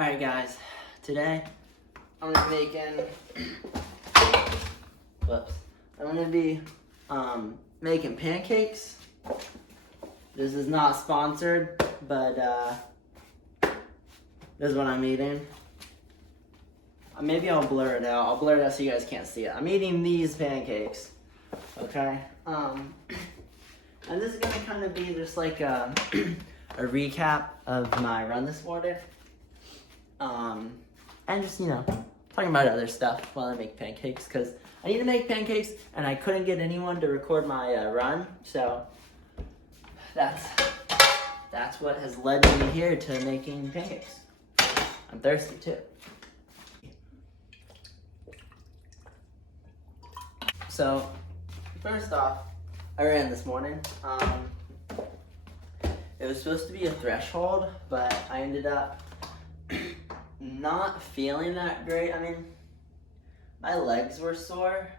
Alright guys, today I'm gonna be making, making pancakes. This is not sponsored, but this is what I'm eating. Maybe I'll blur it out. I'll blur it out so you guys can't see it. I'm eating these pancakes, okay? And this is gonna kind of be just like a recap of my run this morning. And just, talking about other stuff while I make pancakes, because I need to make pancakes and I couldn't get anyone to record my run, so that's what has led me here to making pancakes. I'm thirsty too. So, first off, I ran this morning. It was supposed to be a threshold, but I ended up not feeling that great. I mean, my legs were sore.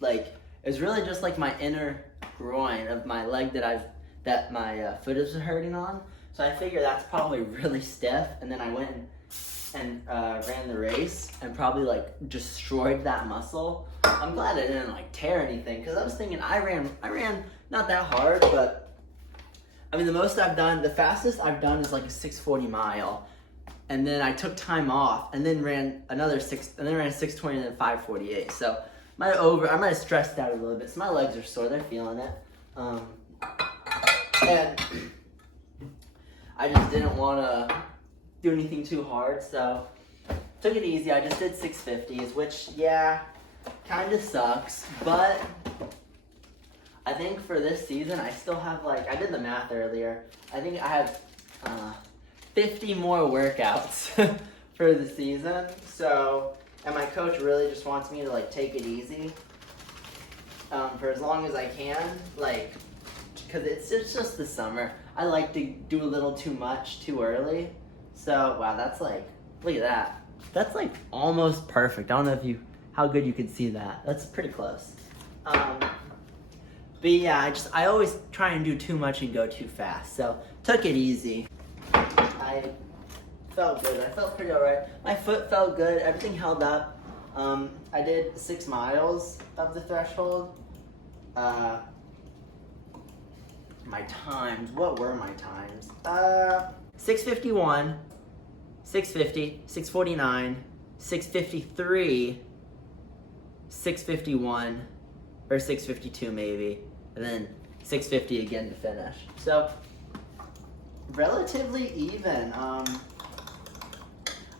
Like, it was really just like my inner groin of my leg that my foot is hurting on. So I figured that's probably really stiff. And then I went and ran the race and probably like destroyed that muscle. I'm glad I didn't like tear anything, because I was thinking I ran not that hard, but I mean the fastest I've done is like a 6:40 mile. And then I took time off, and then ran another 6:20 and then 5:48. So I might have stressed out a little bit. So my legs are sore; they're feeling it. And I just didn't want to do anything too hard, so took it easy. I just did 650s, which kind of sucks. But I think for this season, I still have I did the math earlier. I think I have 50 more workouts for the season. So, and my coach really just wants me to take it easy for as long as I can, because it's just the summer. I like to do a little too much too early. So, wow, that's look at that. That's almost perfect. I don't know how good you can see that. That's pretty close. But yeah, I always try and do too much and go too fast. So, took it easy. I felt good. I felt pretty alright. My foot felt good. Everything held up. I did 6 miles of the threshold. My times. What were my times? 6:51, 6:50, 6:49, 6:53, 6:51, or 6:52 maybe, and then 6:50 again to finish. So relatively even.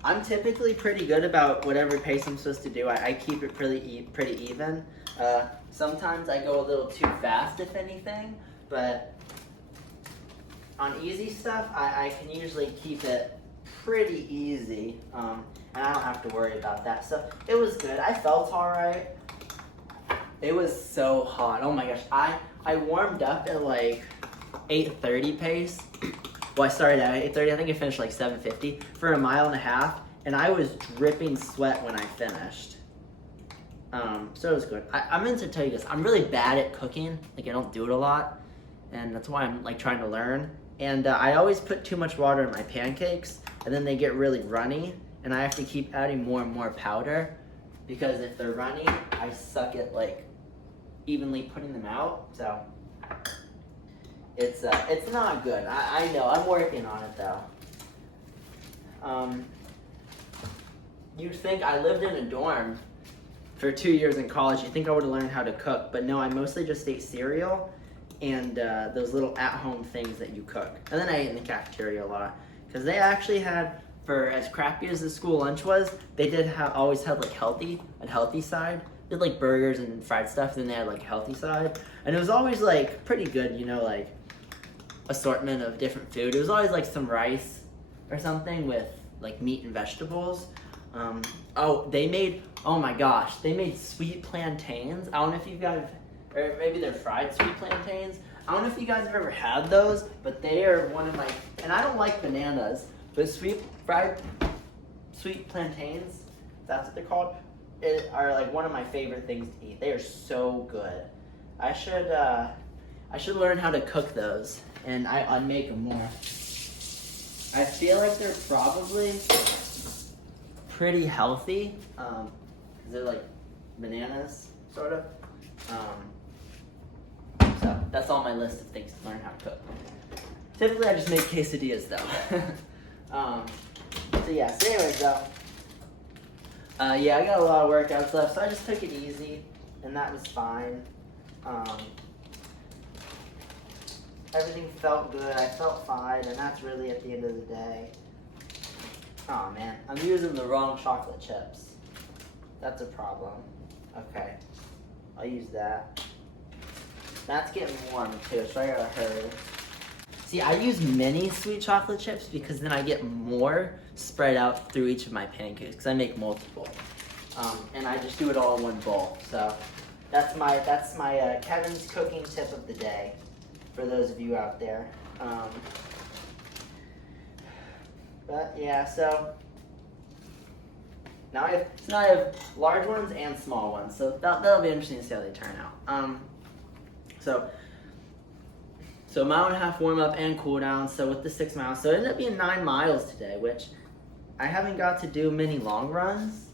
I'm typically pretty good about whatever pace I'm supposed to do. I keep it pretty even. Sometimes I go a little too fast, if anything, but on easy stuff, I can usually keep it pretty easy, and I don't have to worry about that. So it was good. I felt all right. It was so hot. Oh my gosh. I warmed up at 8:30 pace. Well, I started at 8:30. I think I finished 7:50 for a mile and a half, and I was dripping sweat when I finished. So it was good. I meant to tell you this. I'm really bad at cooking. I don't do it a lot, and that's why I'm trying to learn. And I always put too much water in my pancakes, and then they get really runny, and I have to keep adding more and more powder, because if they're runny, I suck at evenly putting them out. So it's not good. I know. I'm working on it though. You'd think I lived in a dorm for 2 years in college. You think I would have learned how to cook, but no. I mostly just ate cereal and those little at-home things that you cook. And then I ate in the cafeteria a lot, because they actually had, for as crappy as the school lunch was, they did always have a healthy side. They had burgers and fried stuff, then they had a healthy side, and it was always pretty good, assortment of different food. It was always some rice or something with meat and vegetables. They made sweet plantains. I don't know if you guys, or maybe they're fried sweet plantains. I don't know if you guys have ever had those, but they are one of my, and I don't like bananas, but fried sweet plantains, that's what they're called, are one of my favorite things to eat. They are so good. I should learn how to cook those, and I'd make them more. I feel like they're probably pretty healthy. They're like bananas, sort of. So that's on my list of things to learn how to cook. Typically, I just make quesadillas though. So yeah. So anyways, though. Yeah, I got a lot of workouts left, so I just took it easy, and that was fine. Everything felt good. I felt fine, and that's really at the end of the day. Oh man, I'm using the wrong chocolate chips. That's a problem. Okay, I'll use that. That's getting warm too, so I gotta hurry. See, I use mini sweet chocolate chips because then I get more spread out through each of my pancakes because I make multiple. And I just do it all in one bowl. So that's my Kevin's cooking tip of the day for those of you out there. But yeah, so now I have large ones and small ones. So that'll be interesting to see how they turn out. So a mile and a half warm up and cool down. So with the 6 miles, so it ended up being 9 miles today, which I haven't got to do many long runs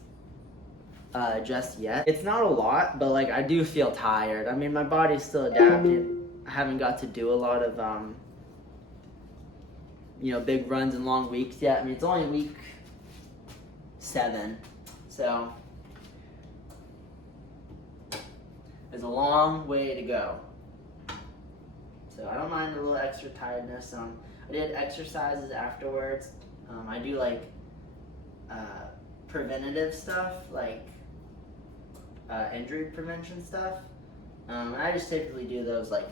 just yet. It's not a lot, but like I do feel tired. I mean, my body's still adapting. I haven't got to do a lot of big runs and long weeks yet. I mean, it's only week 7, so there's a long way to go. So I don't mind a little extra tiredness. I did exercises afterwards. I do like preventative stuff, like injury prevention stuff. I just typically do those like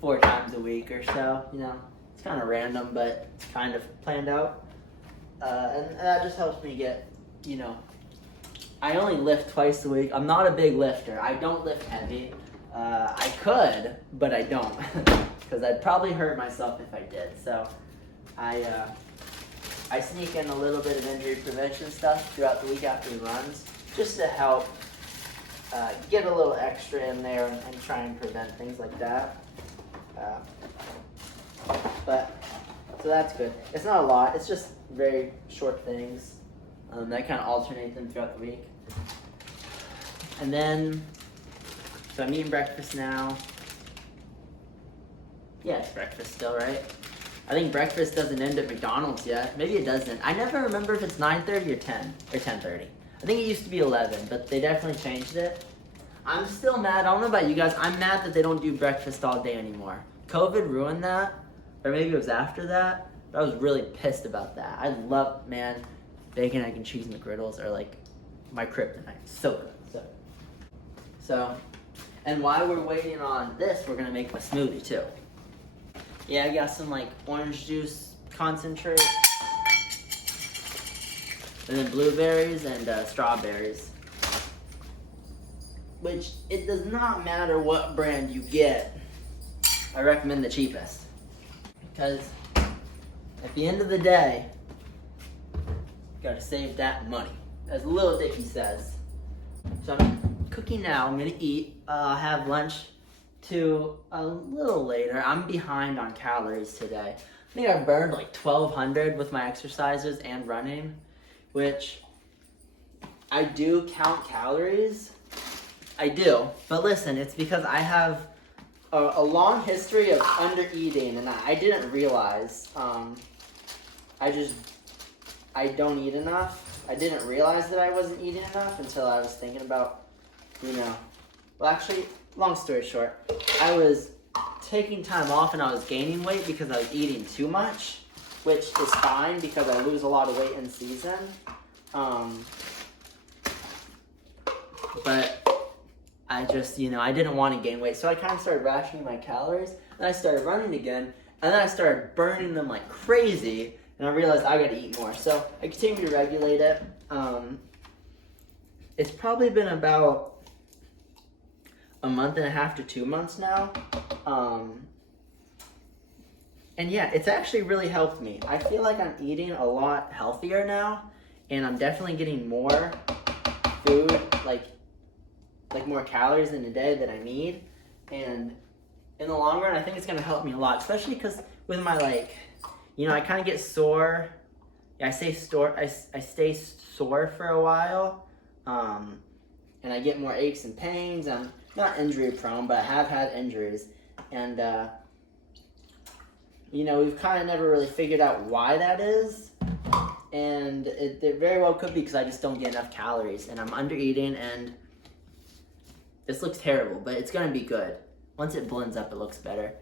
4 times a week or so. It's kind of random, but it's kind of planned out. And that just helps me get, I only lift twice a week. I'm not a big lifter. I don't lift heavy. I could, but I don't, because I'd probably hurt myself if I did. So I sneak in a little bit of injury prevention stuff throughout the week after the runs, just to help get a little extra in there and try and prevent things like that. So that's good. It's not a lot. It's just very short things that kind of alternate them throughout the week. And then, so I'm eating breakfast now. Yeah, it's breakfast still, right? I think breakfast doesn't end at McDonald's yet. Maybe it doesn't. I never remember if it's 9:30 or 10 or 10:30. I think it used to be 11, but they definitely changed it. I'm still mad. I don't know about you guys. I'm mad that they don't do breakfast all day anymore. COVID ruined that, or maybe it was after that. But I was really pissed about that. I love, bacon, egg, and cheese McGriddles are like my kryptonite. So good. So, and while we're waiting on this, we're gonna make a smoothie too. Yeah, I got some like orange juice concentrate, and then blueberries and strawberries. Which, it does not matter what brand you get. I recommend the cheapest. Because at the end of the day, you gotta save that money, as Lil Dicky says. So I'm cooking now. I'm gonna eat. I'll have lunch to a little later. I'm behind on calories today. I think I burned like 1,200 with my exercises and running, which I do count calories. I do, but listen, it's because I have a long history of under-eating, and I didn't realize. I don't eat enough. I didn't realize that I wasn't eating enough until I was thinking about, well, actually, long story short, I was taking time off and I was gaining weight because I was eating too much, which is fine because I lose a lot of weight in season. But I just, I didn't want to gain weight, so I kind of started rationing my calories, and I started running again, and then I started burning them like crazy, and I realized I got to eat more. So I continue to regulate it. It's probably been about a month and a half to 2 months now. And yeah, it's actually really helped me. I feel like I'm eating a lot healthier now, and I'm definitely getting more food, like more calories in a day that I need. And in the long run, I think it's gonna help me a lot, especially because with my you know, I kind of get sore. I stay sore for a while, and I get more aches and pains. I'm not injury prone, but I have had injuries, and you know, we've kind of never really figured out why that is, and it very well could be because I just don't get enough calories, and I'm under eating, and this looks terrible, but it's gonna be good. Once it blends up, it looks better.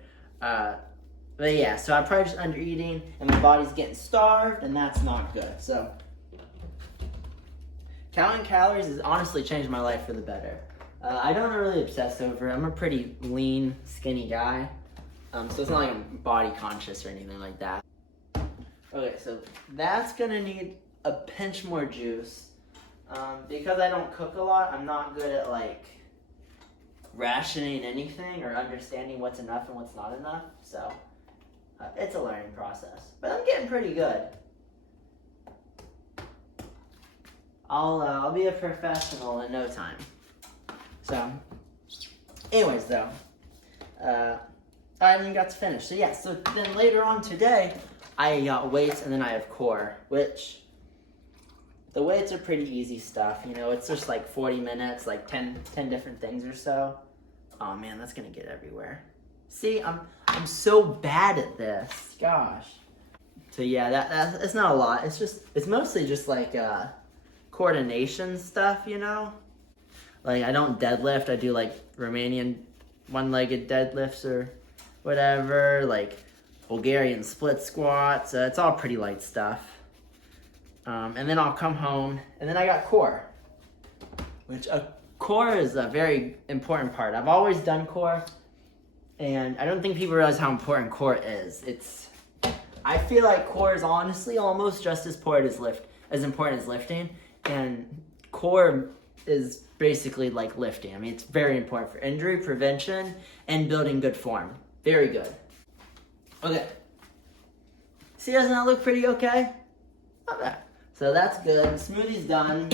But yeah, so I'm probably just under eating, and my body's getting starved, and that's not good. So counting calories has honestly changed my life for the better. I don't really obsess over it. I'm a pretty lean, skinny guy. So it's not like I'm body conscious or anything like that. Okay, so that's gonna need a pinch more juice. Because I don't cook a lot, I'm not good at like rationing anything or understanding what's enough and what's not enough. So it's a learning process, but I'm getting pretty good. I'll be a professional in no time. So, anyways though, I haven't even got to finish. So yeah, so then later on today, I got weights and then I have core, which the weights are pretty easy stuff. You know, it's just like 40 minutes, like 10 different things or so. Oh man, that's gonna get everywhere. See, I'm so bad at this. Gosh. So yeah, that's not a lot. It's mostly just like coordination stuff, you know? Like I don't deadlift, I do like Romanian one-legged deadlifts or whatever, like Bulgarian split squats. It's all pretty light stuff. And then I'll come home, and then I got core, which core is a very important part. I've always done core, and I don't think people realize how important core is. I feel like core is honestly almost just as important as lifting, and core is basically like lifting. I mean, it's very important for injury prevention and building good form. Very good. Okay. See, doesn't that look pretty okay? Not bad. So that's good. Smoothie's done.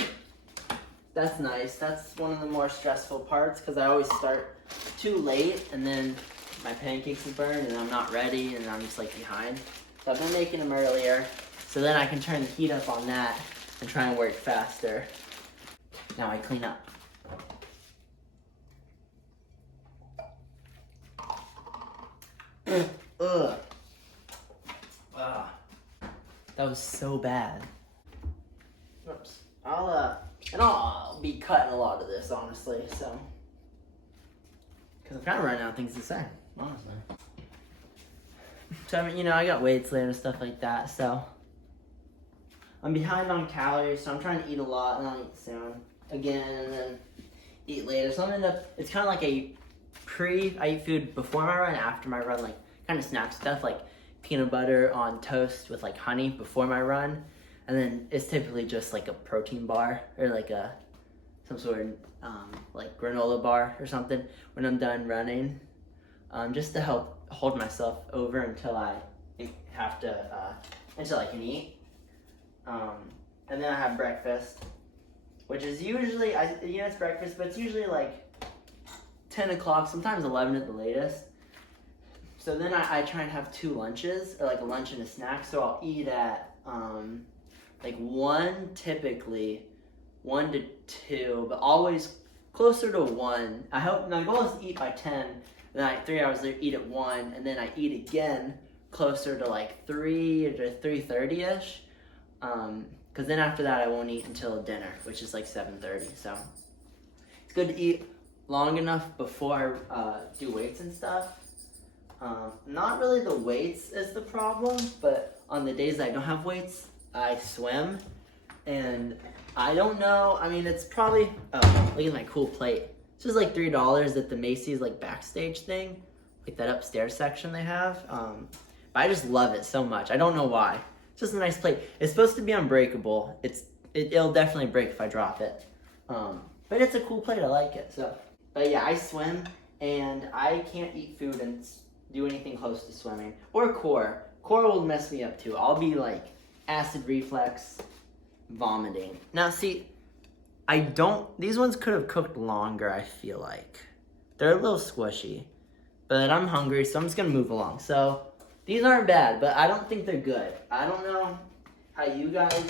That's nice. That's one of the more stressful parts because I always start too late and then my pancakes will burn and I'm not ready and I'm just like behind. So I've been making them earlier so then I can turn the heat up on that and try and work faster. Now I clean up. Ugh. That was so bad. Oops. I'll be cutting a lot of this, honestly, so. Because I'm kind of running out of things to say, honestly. So, I mean, you know, I got weights later and stuff like that, so. I'm behind on calories, so I'm trying to eat a lot, and I'll eat soon. Again, and then eat later. So I'm gonna, it's kind of like I eat food before my run, after my run, like, kind of snack stuff, like peanut butter on toast with, like, honey before my run. And then it's typically just like a protein bar or like some sort of like granola bar or something when I'm done running, just to help hold myself over until I have to until I can eat. And then I have breakfast, which is usually it's breakfast, but it's usually like 10 o'clock, sometimes 11 at the latest. So then I try and have 2 lunches, or like a lunch and a snack. So I'll eat at like 1 typically, 1 to 2, but always closer to 1. I hope my goal is to eat by 10, then 3 hours later eat at 1, and then I eat again closer to like 3 to 3:30ish. Because then after that I won't eat until dinner, which is like 7:30. So it's good to eat long enough before I do weights and stuff. Not really the weights is the problem, but on the days I don't have weights, I swim, and I don't know, I mean, it's probably, oh, look at my cool plate. This is like $3 at the Macy's like backstage thing, like that upstairs section they have. But I just love it so much. I don't know why. It's just a nice plate. It's supposed to be unbreakable. It'll definitely break if I drop it. But it's a cool plate, I like it, so. But yeah, I swim, and I can't eat food and do anything close to swimming. Or core. Core will mess me up too. I'll be like acid reflux, vomiting. Now see, these ones could have cooked longer, I feel like. They're a little squishy, but I'm hungry, so I'm just gonna move along. So These aren't bad, but I don't think they're good. I don't know how you guys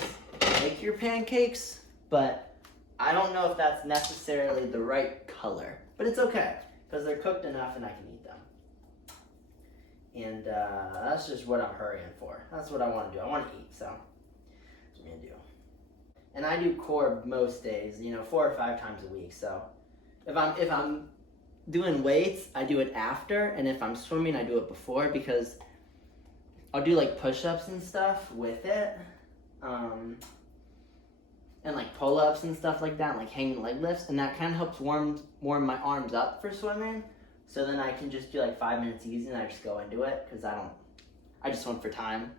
make your pancakes, but I don't know if that's necessarily the right color. But it's okay, because they're cooked enough and I can eat them. And that's just what I'm hurrying for. That's what I want to do. I want to eat, so that's what I'm going to do. And I do core most days, 4 or 5 times a week. So if I'm doing weights, I do it after, and if I'm swimming, I do it before, because I'll do like push-ups and stuff with it, and like pull-ups and stuff like that, and like hanging leg lifts, and that kind of helps warm my arms up for swimming. So then I can just do like 5 minutes easy, and I just go into it, because I just swim for time,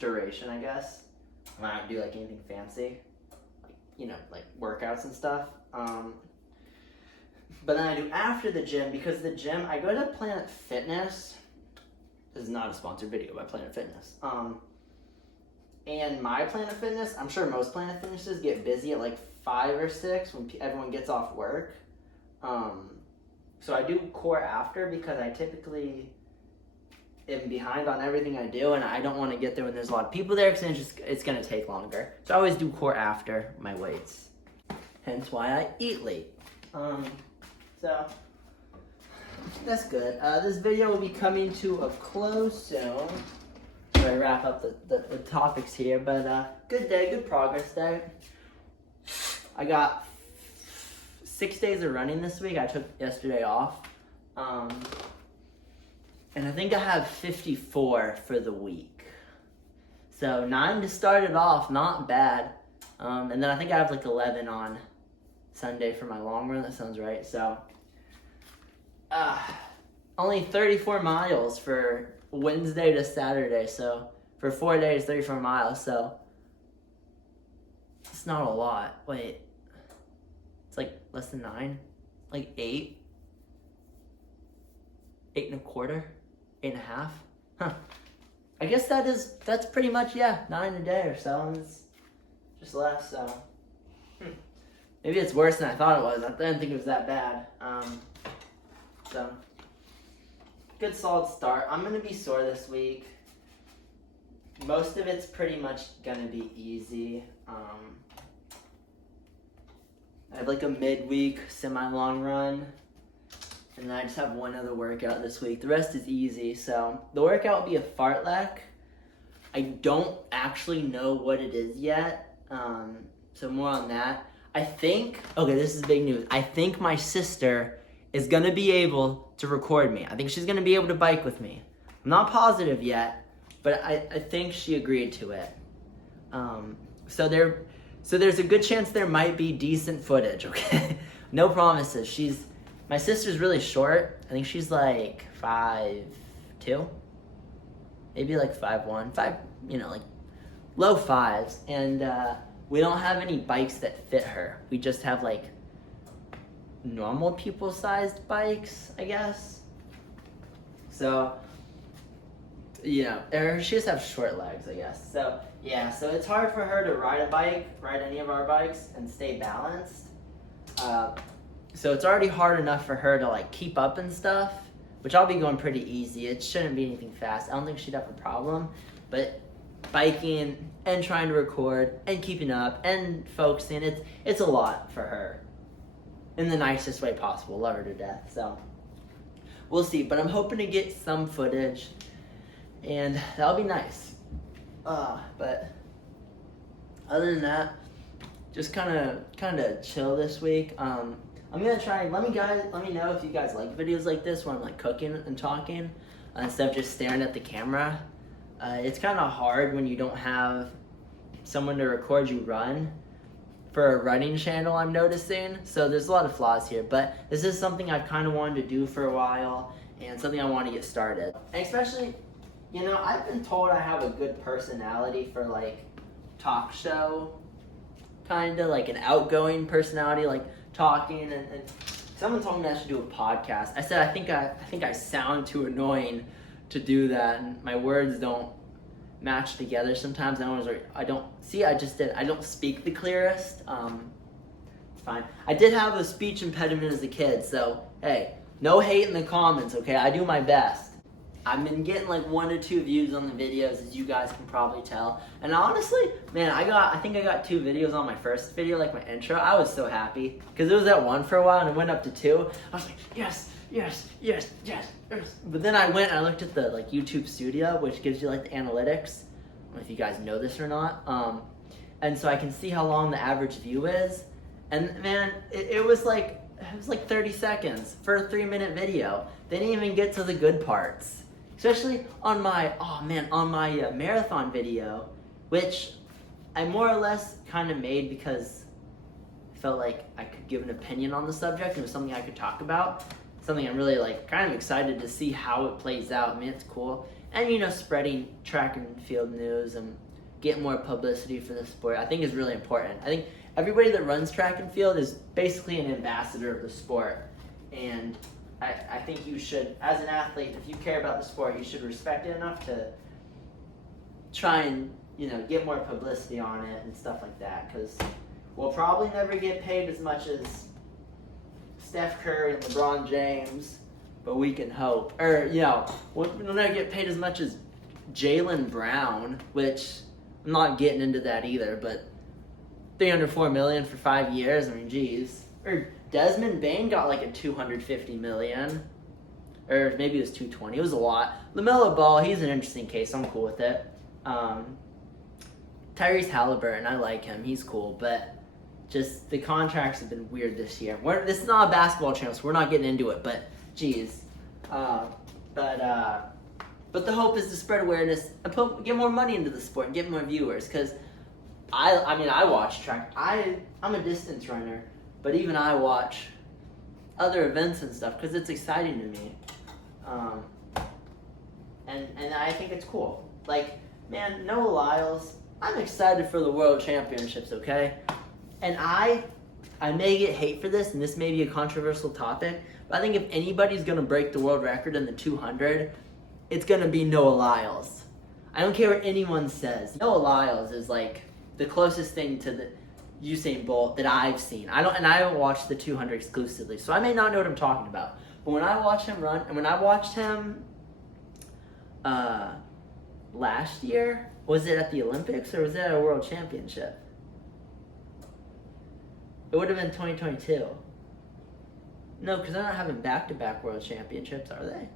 duration, I guess. And I don't do like anything fancy, like workouts and stuff. But then I do after the gym, because the gym, I go to Planet Fitness. This is not a sponsored video by Planet Fitness. And my Planet Fitness, I'm sure most Planet Fitnesses get busy at like 5 or 6 when everyone gets off work. So I do core after, because I typically am behind on everything I do, and I don't want to get there when there's a lot of people there, because it's going to take longer. So I always do core after my weights. Hence why I eat late. So that's good. This video will be coming to a close soon. So I wrap up the topics here, but good day, good progress day. I got 6 days of running this week. I took yesterday off. And I think I have 54 for the week. So 9 to start it off, not bad. And then I think I have like 11 on Sunday for my long run. That sounds right. So only 34 miles for Wednesday to Saturday. So for 4 days, 34 miles. So it's not a lot. Wait, it's like less than 9, like 8. 8 and a quarter, 8 and a half. Huh. I guess that's pretty much, 9 a day or so. And it's just less, so. Maybe it's worse than I thought it was. I didn't think it was that bad. So, good solid start. I'm going to be sore this week. Most of it's pretty much going to be easy. I have like a midweek semi-long run. And then I just have one other workout this week. The rest is easy. So the workout will be a fartlek. I don't actually know what it is yet. So more on that. I think, okay, this is big news. I think my sister is going to be able to record me. I think she's going to be able to bike with me. I'm not positive yet, but I think she agreed to it. So there's a good chance there might be decent footage, okay? No promises. My sister's really short. I think she's like 5'2", maybe like 5'1", like low 5s. And we don't have any bikes that fit her. We just have like normal people-sized bikes, I guess. So, she just have short legs, I guess. So, so it's hard for her to ride any of our bikes, and stay balanced. So it's already hard enough for her to like keep up and stuff, which I'll be going pretty easy. It shouldn't be anything fast. I don't think she'd have a problem, but biking and trying to record and keeping up and focusing, it's a lot for her in the nicest way possible. Love her to death. So we'll see, but I'm hoping to get some footage, and that'll be nice. But other than that, just kind of chill this week. I'm gonna try. Let me know if you guys like videos like this where I'm like cooking and talking instead of just staring at the camera. It's kind of hard when you don't have someone to record you run for a running channel, I'm noticing. So there's a lot of flaws here, but this is something I've kind of wanted to do for a while, and something I want to get started. And especially, I've been told I have a good personality for like talk show, kind of like an outgoing personality, like talking, and someone told me I should do a podcast. I said I think I sound too annoying to do that, and my words don't match together sometimes. I don't speak the clearest. It's fine. I did have a speech impediment as a kid, so hey, no hate in the comments, okay? I do my best. I've been getting like 1 to 2 views on the videos, as you guys can probably tell. And honestly, man, I think I got 2 videos on my first video, like my intro. I was so happy because it was at 1 for a while and it went up to 2. I was like, yes, yes, yes, yes, yes. But then I went and I looked at the like YouTube Studio, which gives you like the analytics. I don't know if you guys know this or not. And so I can see how long the average view is. And man, it was like 30 seconds for a 3-minute video. They didn't even get to the good parts. Especially on my, marathon video, which I more or less kind of made because I felt like I could give an opinion on the subject. It was something I could talk about. Something I'm really like kind of excited to see how it plays out. I mean, it's cool. And you know, spreading track and field news and getting more publicity for the sport, I think is really important. I think everybody that runs track and field is basically an ambassador of the sport. And I think you should, as an athlete, if you care about the sport, you should respect it enough to try and, you know, get more publicity on it and stuff like that. Because we'll probably never get paid as much as Steph Curry and LeBron James, but we can hope. Or, you know, we'll never get paid as much as Jaylen Brown, which I'm not getting into that either, but $304 million for 5 years, I mean, geez. Or Desmond Bain got like a $250 million, or maybe it was $220. It was a lot. LaMelo Ball, he's an interesting case. I'm cool with it. Tyrese Halliburton, I like him. He's cool, but just the contracts have been weird this year. This is not a basketball channel, so we're not getting into it. But geez, but the hope is to spread awareness and get more money into the sport and get more viewers. Because I watch track. I'm a distance runner. But even I watch other events and stuff because it's exciting to me. And I think it's cool. Like, man, Noah Lyles, I'm excited for the World Championships, okay? And I may get hate for this, and this may be a controversial topic, but I think if anybody's going to break the world record in the 200, it's going to be Noah Lyles. I don't care what anyone says. Noah Lyles is like the closest thing to the Usain Bolt that I've seen. I don't watch the 200 exclusively, so I may not know what I'm talking about. But when I watch him run, and when I watched him last year, was it at the Olympics or was it at a World Championship? It would have been 2022. No, because they're not having back-to-back World Championships, are they?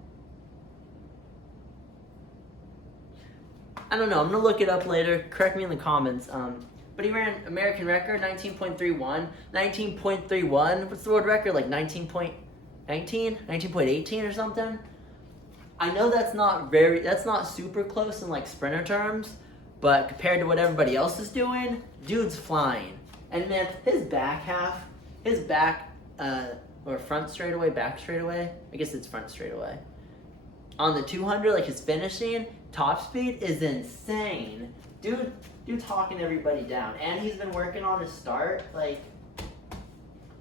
I don't know. I'm going to look it up later. Correct me in the comments. But he ran American record, 19.31. 19.31? What's the world record? Like 19.19? 19.18 or something? I know that's not super close in like sprinter terms, but compared to what everybody else is doing, dude's flying. And man, his back, or front straightaway, back straightaway, I guess it's front straightaway. On the 200, like his finishing, top speed is insane. Dude's hawking everybody down. And he's been working on his start, like,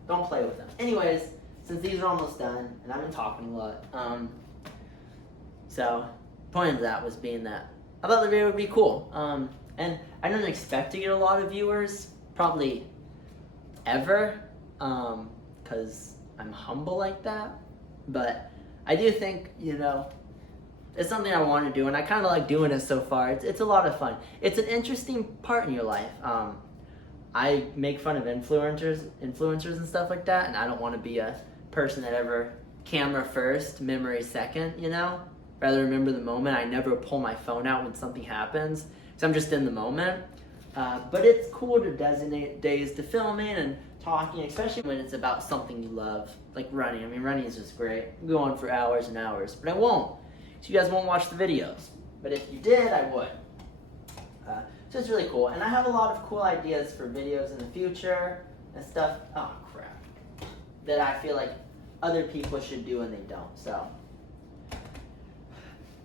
don't play with him. Anyways, since these are almost done, and I've been talking a lot, so, point of that was being that I thought the video would be cool. And I didn't expect to get a lot of viewers, probably ever, because I'm humble like that. But I do think, you know, it's something I want to do, and I kind of like doing it so far. It's a lot of fun. It's an interesting part in your life. I make fun of influencers and stuff like that, and I don't want to be a person that ever camera first, memory second, you know? Rather remember the moment. I never pull my phone out when something happens, because I'm just in the moment. But it's cool to designate days to filming and talking, especially when it's about something you love, like running. I mean, running is just great. I go on for hours and hours, but I won't. So you guys won't watch the videos. But if you did, I would. So it's really cool. And I have a lot of cool ideas for videos in the future and stuff. Oh, crap. That I feel like other people should do and they don't. So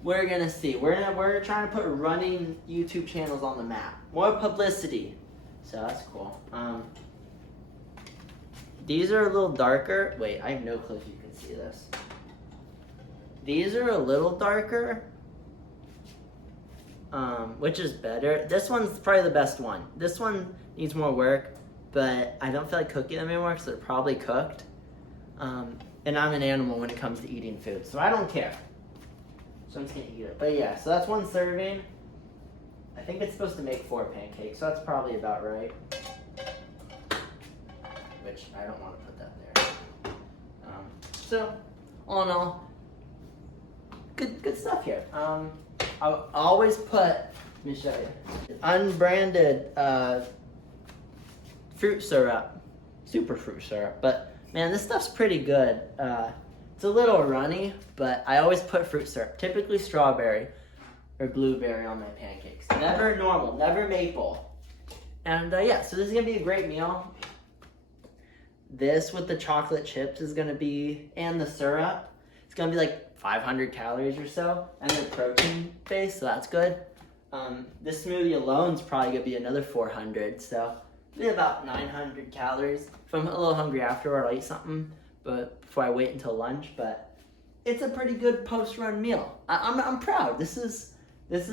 we're going to see. We're trying to put running YouTube channels on the map. More publicity. So that's cool. These are a little darker. Wait, I have no clue if you can see this. These are a little darker, which is better. This one's probably the best one. This one needs more work, but I don't feel like cooking them anymore because they're probably cooked. And I'm an animal when it comes to eating food, so I don't care. So I'm just gonna eat it. But yeah, so that's 1 serving. I think it's supposed to make 4 pancakes, so that's probably about right. Which I don't want to put that there. So all in all, good stuff here. I always put, let me show you, unbranded fruit syrup, super fruit syrup. But man, this stuff's pretty good. It's a little runny, but I always put fruit syrup, typically strawberry or blueberry on my pancakes. Never normal, never maple. And yeah, so this is gonna be a great meal. This with the chocolate chips is gonna be, and the syrup, it's gonna be like 500 calories or so, and they're protein based, so that's good. This smoothie alone is probably gonna be another 400, so it'll be about 900 calories. If I'm a little hungry afterward, I'll eat something, but before I wait until lunch. But it's a pretty good post-run meal. I'm proud. This is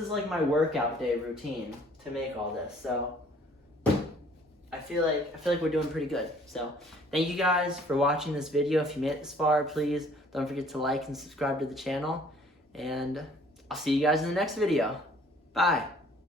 like my workout day routine to make all this. So I feel like we're doing pretty good. So thank you guys for watching this video. If you made it this far, please don't forget to like and subscribe to the channel. And I'll see you guys in the next video. Bye.